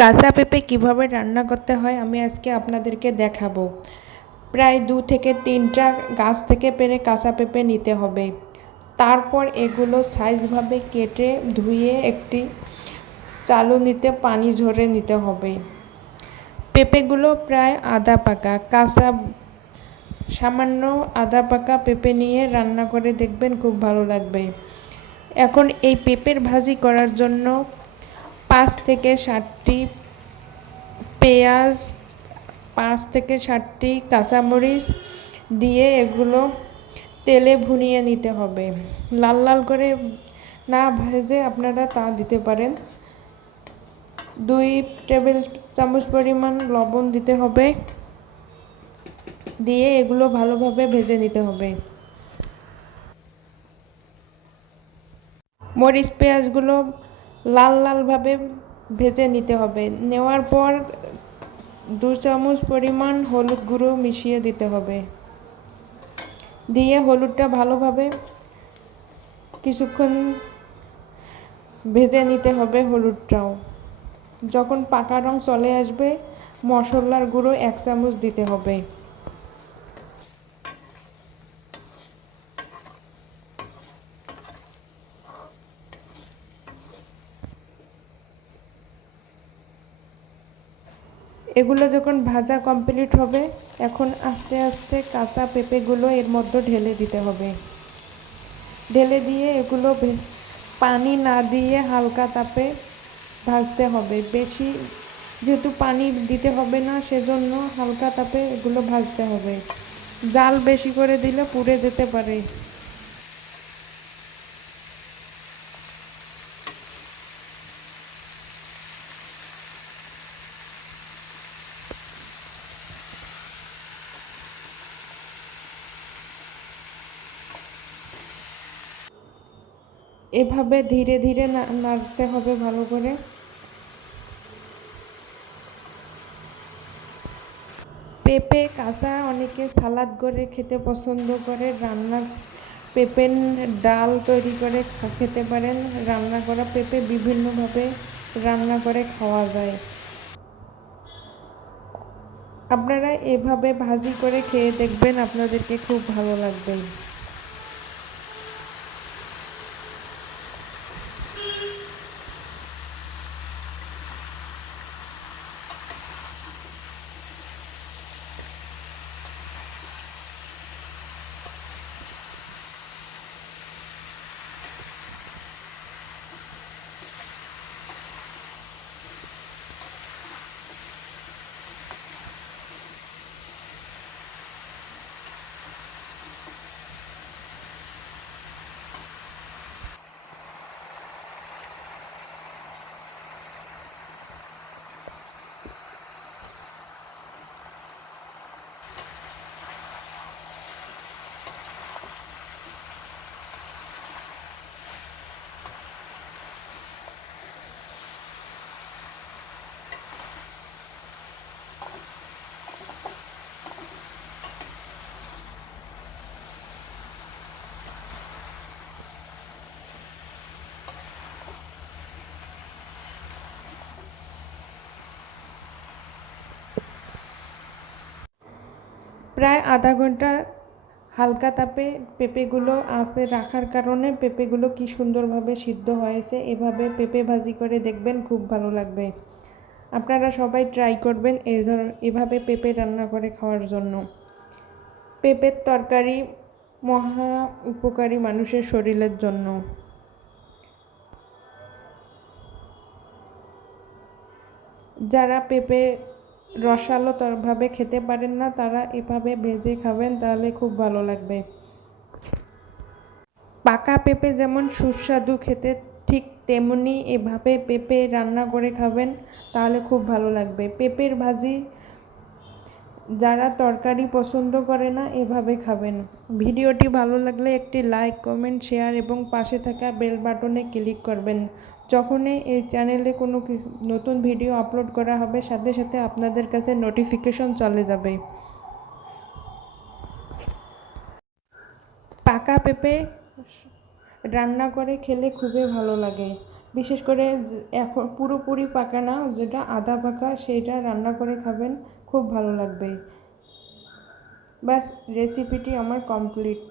কাঁচা পেঁপে কীভাবে রান্না করতে হয় আমি আজকে আপনাদেরকে দেখাবো। প্রায় দু থেকে তিনটা গাছ থেকে পেরে কাঁচা পেঁপে নিতে হবে। তারপর এগুলো সাইজভাবে কেটে ধুয়ে একটি চালুনিতে পানি ঝরে নিতে হবে। পেঁপেগুলো প্রায় আদা পাকা, কাঁচা সামান্য আদা পাকা পেঁপে নিয়ে রান্না করে দেখবেন খুব ভালো লাগবে। এখন এই পেঁপের ভাজি করার জন্য থেকে ষাটটি পেঁয়াজ, পাঁচ থেকে ষাটটি কাঁচামরিচ দিয়ে এগুলো তেলে ভুনিয়ে নিতে হবে। লাল লাল করে না ভেজে আপনারা তা দিতে পারেন। দুই টেবিল চামচ পরিমাণ লবণ দিতে হবে। দিয়ে এগুলো ভালোভাবে ভেজে নিতে হবে। মরিচ পেঁয়াজগুলো লাল লালভাবে ভেজে নিতে হবে। নেওয়ার পর দু চামচ পরিমাণ হলুদ গুঁড়ো মিশিয়ে দিতে হবে। দিয়ে হলুদটা ভালোভাবে কিছুক্ষণ ভেজে নিতে হবে হলুদটাও। যখন পাকা রং চলে আসবে, মশলার গুঁড়ো এক চামচ দিতে হবে। এগুলো যখন ভাজা কমপ্লিট হবে, এখন আস্তে আস্তে কাঁচা পেঁপেগুলো এর মধ্যে ঢেলে দিতে হবে। ঢেলে দিয়ে এগুলো পানি না দিয়ে হালকা তাপে ভাজতে হবে। বেশি যেহেতু পানি দিতে হবে না, সেজন্য হালকা তাপে এগুলো ভাজতে হবে। জাল বেশি করে দিলে পুড়ে যেতে পারে। এভাবে ধীরে ধীরে নাড়তে হবে ভালো করে। পেঁপে, কাঁচা, অনেকে সালাদ করে খেতে পছন্দ করে। রান্না পেঁপের ডাল তৈরি করে খেতে পারেন। রান্না করা পেঁপে বিভিন্নভাবে রান্না করে খাওয়া যায়। আপনারা এভাবে ভাজি করে খেয়ে দেখবেন আপনাদেরকে খুব ভালো লাগবে। প্রায় আধা ঘণ্টা হালকা তাপে পেঁপেগুলো আঁচে রাখার কারণে পেঁপেগুলো কি সুন্দরভাবে সিদ্ধ হয়েছে, এভাবে পেঁপে ভাজি করে দেখবেন খুব ভালো লাগবে। আপনারা সবাই ট্রাই করবেন এই ধর, এভাবে পেঁপে রান্না করে খাওয়ার জন্য। পেঁপের তরকারি মহা উপকারী মানুষের শরীরের জন্য। যারা পেঁপে রসালো ভাবে খেতে পারেন না, তারা এভাবে ভেজে খাবেন, তাহলে খুব ভালো লাগবে। পাকা পেঁপে যেমন সুস্বাদু খেতে, ঠিক তেমনি এভাবে পেঁপে রান্না করে খাবেন, তাহলে খুব ভালো লাগবে। পেঁপের ভাজি যারা তরকারি পছন্দ করে না, এভাবে খাবেন ভিডিওটি ভালো লাগলে একটি লাইক, কমেন্ট, শেয়ার এবং পাশে থাকা বেল বাটনে ক্লিক করবেন। যখনই এই চ্যানেলে কোনো নতুন ভিডিও আপলোড করা হবে, সাথে সাথে আপনাদের কাছে নোটিফিকেশন চলে যাবে। পাকা পেঁপে রান্না করে খেলে খুবই ভালো লাগে। বিশেষ করে এখন পুরোপুরি পাকা না, যেটা আধা পাকা সেইটা রান্না করে খাবেন, খুব ভালো লাগবে। ব্যাস রেসিপিটি আমার কমপ্লিট